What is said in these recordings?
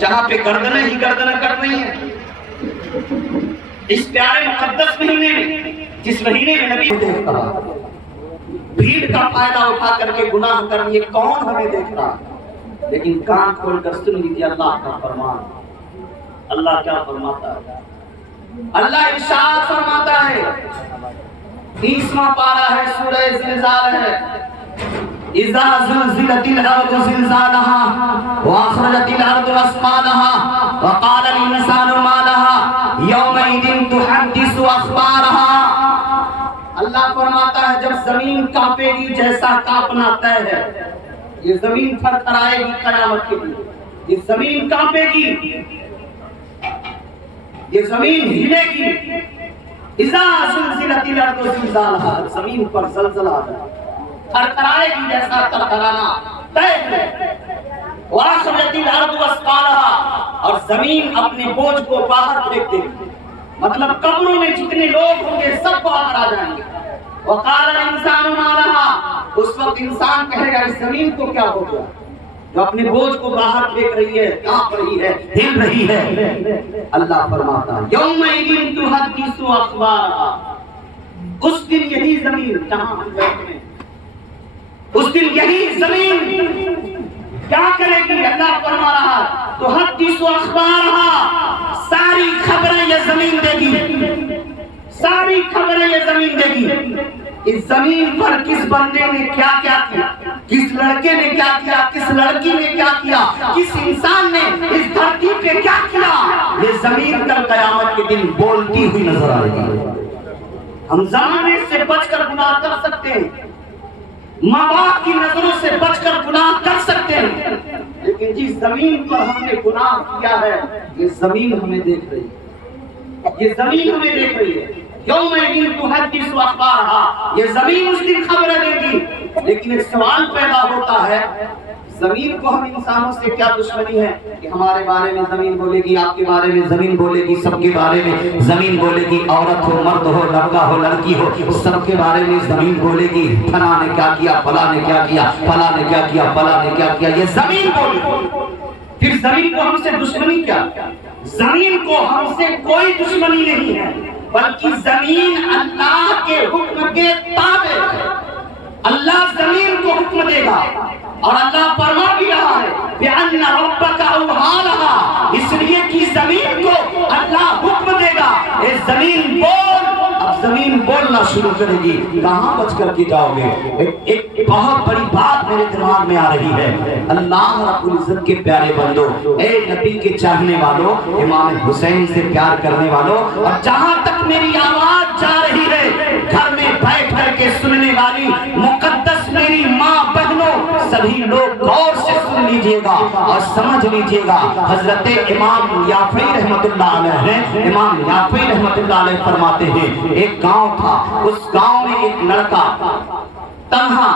جہاں پہ گردنیں ہی گردنیں کٹ رہی ہیں. اس پیارے مقدس مہینے میں، جس مہینے میں نبی دیکھتا بھیڑ کا فائدہ اٹھا کر کے گناہ کر لیے، کون ہمیں دیکھتا؟ لیکن کان کھول کر سن لیجیے اللہ کا فرمان. اللہ کیا فرماتا ہے؟ اللہ ارشاد فرماتا ہے، 30واں پارہ ہے، سورہ زلزال ہے. اذا زلزلت الارض زلزالها واخرجت الارض اثقالها وقال الانسان ما لها يومئذ تحدث اخبارها. اللہ فرماتا ہے جب زمین کانپے گی جیسا کانپنا طے ہے. یہ زمین تھر تھرائے گی قیامت کے لیے. یہ زمین کانپے گی، یہ زمین ہلے گی. اذا زلزلت الارض زلزالها، زمین پر زلزلہ آ جائے، تھر تھرائے گی جیسا تھرتھرانا طے ہے. واخرجت الارض اثقالها، اور زمین اپنے بوجھ کو باہر پھینک دے گی. مطلب قبروں میں جتنے لوگ ہوں گے سب باہر آ جائیں گے. وقال الانسان ما لها، اس وقت انسان کہے گا اس زمین کو کیا ہو گیا جو اپنے بوجھ کو باہر پھینک رہی ہے، کانپ رہی ہے، ہل رہی ہے. اللہ فرماتا ہے یومئذ تحدث اخبارها، اس دن یہی زمین جہاں ہم بیٹھے ہیں، اس دن یہی زمین کیا کرے گی؟ اللہ فرما رہا تحدث اخبارها، ساری خبریں یہ زمین دے گی، ساری خبریں یہ زمین دے گی. اس زمین پر کس بندے نے کیا کیا کیا، کس لڑکے نے کیا کیا، کس لڑکی نے کیا کیا، کس انسان نے اس دھرتی پہ کیا کیا، یہ زمین کل قیامت کے دن بولتی ہوئی نظر آئے گی. ہم زمانے سے بچ کر گناہ کر سکتے ہیں، ماں باپ کی نظروں سے بچ کر گناہ کر سکتے ہیں، لیکن جس زمین پر ہم نے گناہ کیا ہے یہ زمین ہمیں دیکھ رہی ہے، یہ زمین ہمیں دیکھ رہی ہے. یومئذ تحدث اخبارها، یہ زمین اس دن خبریں دے گی. لیکن ایک سوال پیدا ہوتا ہے، زمین کو ہم انسانوں سے کیا دشمنی ہے کہ ہمارے بارے میں زمین بولے گی، آپ کے بارے میں زمین بولے گی، سب کے بارے میں زمین بولے گی، عورت ہو مرد ہو لڑکا ہو لڑکی ہو سب کے بارے میں زمین بولے گی. فلاں نے کیا کیا، فلاں نے کیا کیا، فلاں نے کیا کیا، فلاں نے کیا کیا، یہ زمین بولے گی. پھر زمین کو ہم سے دشمنی کیا؟ زمین کو ہم سے کوئی دشمنی نہیں ہے، بلکہ زمین اللہ کے حکم کے تابع ہے. اللہ زمین کو حکم دے گا اور اللہ فرما بھی رہا ہے بِأَنَّ رَبَّكَ أَوْحَىٰ لَهَا، اس لیے کہ زمین کو اللہ حکم دے گا اے زمین بول. اب زمین بولنا شروع کرے گی، کہاں بچ کر کے جاؤ گے؟ ایک بہت بڑی بات میرے دماغ میں آ رہی ہے. اللہ رب العزت کے پیارے بندو، اے نبی کے چاہنے والوں، امام حسین سے پیار کرنے والوں، اور جہاں تک میری آواز جا رہی ہے گھر میں بیٹھ کر کے سننے والی مقدس میری ماں بہنوں، سبھی لوگ غور سے سن لیجئے گا اور سمجھ لیجئے گا. حضرت امام یافعی رحمت اللہ علیہ ہیں، امام یافعی رحمت اللہ علیہ فرماتے ہیں ایک گاؤں تھا، اس گاؤں میں ایک لڑکا تنہا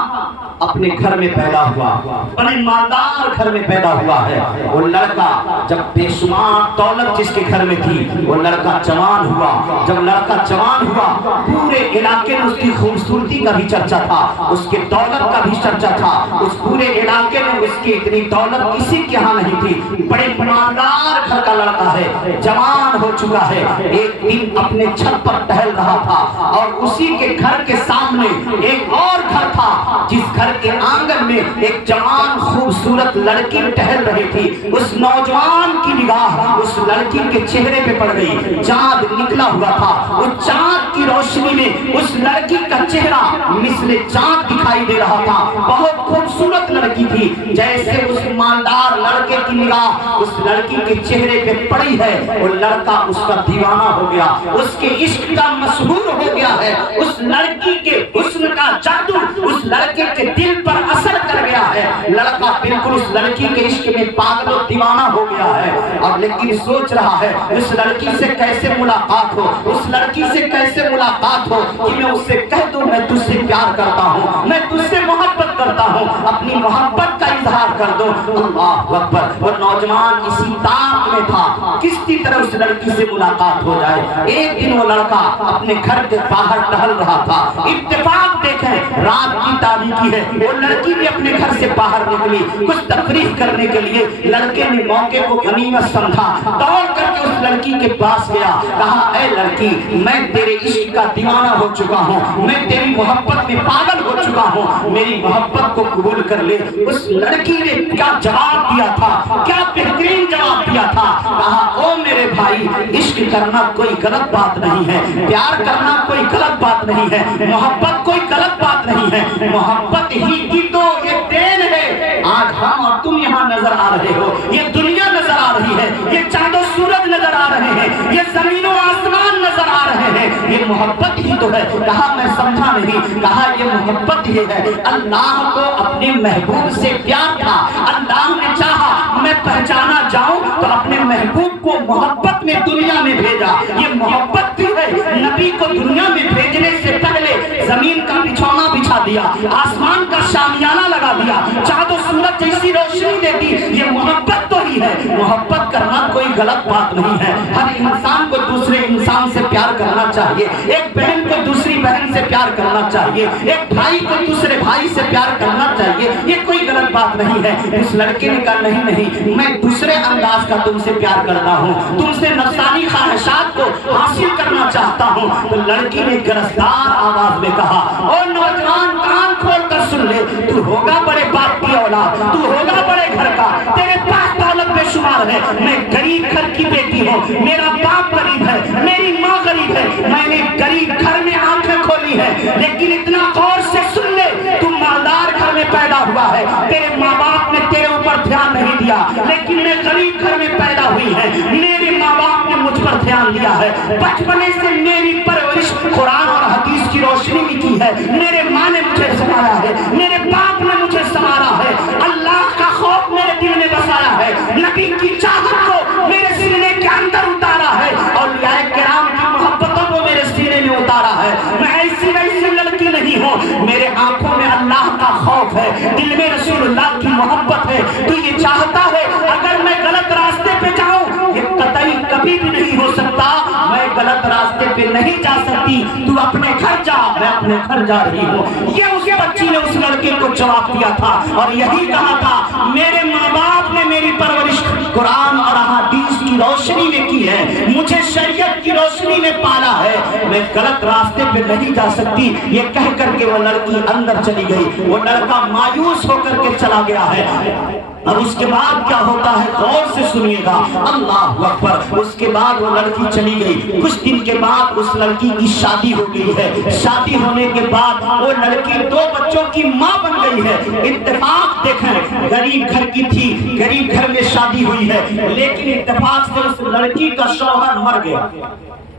اپنے گھر میں پیدا ہوا، بڑے مالدار گھر میں پیدا ہوا ہے. وہ لڑکا جب بے شمار دولت جس کے گھر میں تھی، وہ لڑکا جوان ہوا. جب لڑکا جوان ہوا پورے علاقے میں اس کی خوبصورتی کا بھی چرچا تھا، اس کے دولت کا بھی چرچا تھا. اس پورے علاقے میں اس کی اتنی دولت کسی کے ہاں نہیں تھی. بڑے مالدار گھر کا لڑکا ہے، جوان ہو چکا ہے. ایک دن اپنے چھت پر ٹہل رہا تھا اور اسی کے گھر کے سامنے ایک اور گھر تھا جس گھر کے آنگن میں ایک جوان خوبصورت لڑکی ٹہل رہی تھی. اس نوجوان کی نگاہ اس لڑکی کے چہرے پہ پڑ گئی. چاند نکلا ہوا تھا، اس چاند کی روشنی میں اس لڑکی کا چہرہ مثل چاند دکھائی دے رہا تھا. بہت خوبصورت لڑکی تھی. جیسے اس مالدار لڑکے کی نگاہ اس لڑکی کے چہرے پہ پڑی ہے، وہ لڑکا اس کا دیوانہ ہو گیا، اس کے عشق کا مسحور ہو گیا ہے. اس لڑکی کے حسن کا جادو اس لڑکے کے دل پر اثر کر گیا ہے. لڑکا بالکل اس لڑکی کے عشق میں پاگل و دیوانہ ہو گیا ہے. اور لیکن سوچ رہا ہے اس لڑکی سے کیسے ملاقات ہو، اس لڑکی سے کیسے ملاقات ہو کہ میں اس سے کہہ دوں میں تجھ سے پیار کرتا ہوں، میں تجھ سے محبت کرتا ہوں، اپنی محبت کا اظہار کر دو۔ اللہ اکبر۔ وہ نوجوان اسی طاق میں تھا کس کی طرح اس لڑکی سے ملاقات ہو جائے۔ ایک دن وہ لڑکا اپنے گھر کے باہر ٹہل رہا تھا، اتفاق دیکھیں رات کی تاریکی ہے، وہ لڑکی بھی اپنے گھر سے باہر نکلی کچھ تفریح کرنے کے لیے۔ لڑکے نے موقع کو غنیمت سمجھا، دوڑ کر کے اس لڑکی کے پاس گیا، کہا اے لڑکی میں تیرے عشق کا دیوانہ ہو چکا ہوں، میں تیری محبت میں پاگل ہو چکا ہوں، میری محبت کو قبول کر لے۔ اس لڑکی نے کیا جواب دیا تھا، کیا بہترین جواب دیا تھا، کہا او میرے بھائی عشق کرنا کوئی غلط بات نہیں ہے، پیار کرنا کوئی غلط بات نہیں ہے، محبت کوئی غلط بات نہیں ہے، محبت ہی کی تو یہ دین ہے۔ آج ہم اور تم یہاں نظر آ رہے ہو، یہ دنیا نظر آ رہی ہے، یہ چاند و سورج نظر آ رہے ہیں، یہ زمین و آسمان نظر آ رہے ہیں، یہ محبت ہی تو ہے۔ کہا میں سمجھا نہیں، کہا یہ محبت ہی ہے۔ اللہ کو اپنے محبوب سے پیار تھا، اللہ نے چاہا میں پہچانا جاؤں تو اپنے محبوب کو محبت میں دنیا میں بھیجا، یہ محبت بھی ہے۔ نبی کو دنیا میں بھیجنے سے پہلے زمین کا بچھونا بچھا دیا، آسمان کا شامیانہ لگا دیا، چاند و سورج جیسی روشنی دے دی، یہ محبت تو ہی ہے۔ محبت کرنا کوئی غلط بات نہیں ہے، ہر انسان کو دوسرے انسان سے پیار کرنا چاہیے، ایک بہن کو دوسری بہن سے پیار کرنا چاہیے، ایک بھائی کو دوسرے بھائی سے پیار کرنا چاہیے، یہ کوئی غلط بات نہیں ہے۔ اس لڑکے نے کہا نہیں نہیں میں دوسرے انداز کا تم سے پیار کرتا ہوں، تم سے نفسانی خواہشات کو حاصل کرنا چاہتا ہوں۔ تو لڑکی نے گرجدار آواز میں کہا او نوجوان کان کھول کر سن لے، تو ہوگا بڑے باپ کی اولاد، تو ہوگا بڑے گھر کا، تیرے پاس دولت بے شمار ہے، میں غریب گھر کی بیٹی ہوں، میرا باپ غریب ہے، میری ماں غریب ہے، میں نے غریب گھر میں آنکھیں کھولی ہے، لیکن اتنا غور سے سن لے تم مالدار گھر میں پیدا ہوا ہے، تیرے ماں باپ نے تیرے اوپر دھیان نہیں دیا، لیکن میں غریب گھر میں پیدا ہوئی ہے، میرے ماں باپ نے مجھ پر دھیان دیا ہے، بچپنے سے میری پرورش قرآن اور حدیث کی روشنی میں کی ہے، میرے ماں نے مجھے سنایا ہے، میرے باپ نے مجھے سنوارا ہے، اللہ کا خوف میرے دل میں بسایا ہے، نبی کی چاہت کو میرے سینے کے اندر اتارا ہے، اولیاء کرام کی محبتوں کو میرے سینے میں اتارا ہے، میں ایسی ویسی لڑکی نہیں ہوں، میرے آنکھوں میں اللہ کا خوف ہے، دل میں رسول اللہ کی محبت ہے، تو یہ چاہتا ہے اگر میں غلط راستے پہ جاؤں یہ قطعی کبھی بھی نہیں ہو سکتا، میں غلط راستے پہ نہیں جا سکتی، تو اپنے گھر جا، میں اپنے گھر جا رہی ہوں۔ یہ اس بچی نے اس لڑکے کو جواب دیا تھا اور یہی کہا تھا میرے ماں باپ نے میری پرورش قرآن اور احادیث کی روشنی میں کی ہے، مجھے شریعت کی روشنی میں پالا ہے، میں غلط راستے پہ نہیں جا سکتی۔ یہ کہہ کر کے وہ لڑکی اندر چلی گئی، وہ لڑکا مایوس ہو کر کے چلا گیا ہے۔ اب اس کے بعد کیا ہوتا ہے غور سے سنیے گا، اللہ اکبر۔ اس کے بعد وہ لڑکی چلی گئی، کچھ دن کے بعد اس لڑکی کی شادی ہو گئی ہے، شادی ہونے کے بعد وہ لڑکی 2 بچوں کی ماں بن گئی ہے۔ اتفاق دیکھیں غریب گھر کی تھی، غریب گھر میں شادی ہوئی ہے، لیکن اتفاق سے اس لڑکی کا شوہر مر گیا،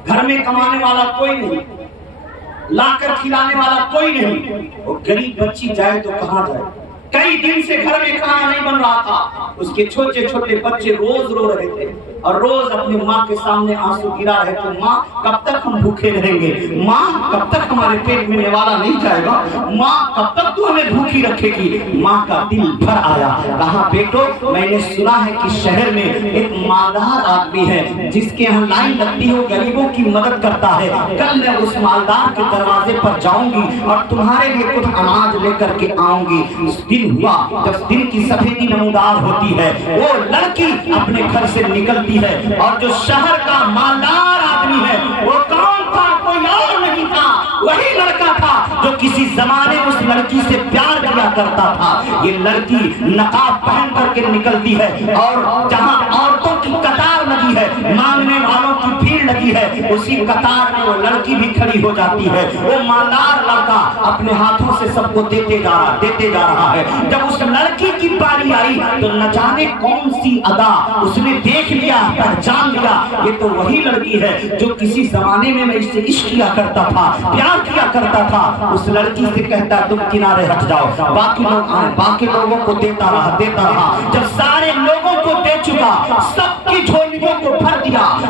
گھر میں کمانے والا کوئی نہیں، لا کر کھلانے والا کوئی نہیں، وہ غریب بچی جائے تو کہاں جائے؟ کئی دن سے گھر میں کھانا نہیں بن رہا تھا، اس کے چھوٹے چھوٹے بچے روز رو رہے تھے اور روز اپنی ماں کے سامنے آنسو گرا رہے تھے، ماں کب تک ہم بھوکے رہیں گے، ماں کب تک ہمارے پیٹ میں نوالا نہیں جائے گا، ماں کب تک تو ہمیں بھوکی رکھے گی۔ ماں کا دل بھر آیا، کہا بیٹو میں نے سنا ہے کہ شہر میں ایک مالدار آدمی ہے جس کے یہاں لائن لگتی ہے، غریبوں کی مدد کرتا ہے، کل میں اس مالدار کے دروازے پر جاؤں گی اور تمہارے لیے کچھ اناج لے کر کے آؤں گی۔ دن ہوا، جب دن کی سفیدی نمودار ہوتی ہے، وہ لڑکی اپنے گھر سے نکلتی ہے اور جو شہر کا مالدار آدمی ہے وہ کون تھا؟ کوئی اور نہیں تھا، وہی لڑکا تھا جو کسی زمانے اس لڑکی سے پیار کیا کرتا تھا۔ یہ لڑکی نقاب پہن کر کے نکلتی ہے اور جہاں عورتوں کی قطار لگی ہے، مانگنے والوں کی بھیڑ لگی ہے، اسی قطار میں وہ لڑکی بھی کھڑی ہو جاتی ہے۔ وہ مالدار لڑکا اپنے ہاتھوں سے سب کو دیتے جا رہا ہے۔ جب اس لڑکی کی باری آئی تو نہ جانے کون سی ادا اس نے دیکھ لیا، پہچان لیا، یہ تو وہی لڑکی ہے جو کسی زمانے میں میں اس سے عشق کیا کرتا تھا، پیار کیا کرتا تھا۔ اس لڑکی سے کہتا تم کنارے ہٹ جاؤ، باقی لوگ آئیں، باقی لوگوں کو دیتا رہا۔ جب سارے لوگوں کو دے چکا، سب کی جھولیوں کو بھر دیا،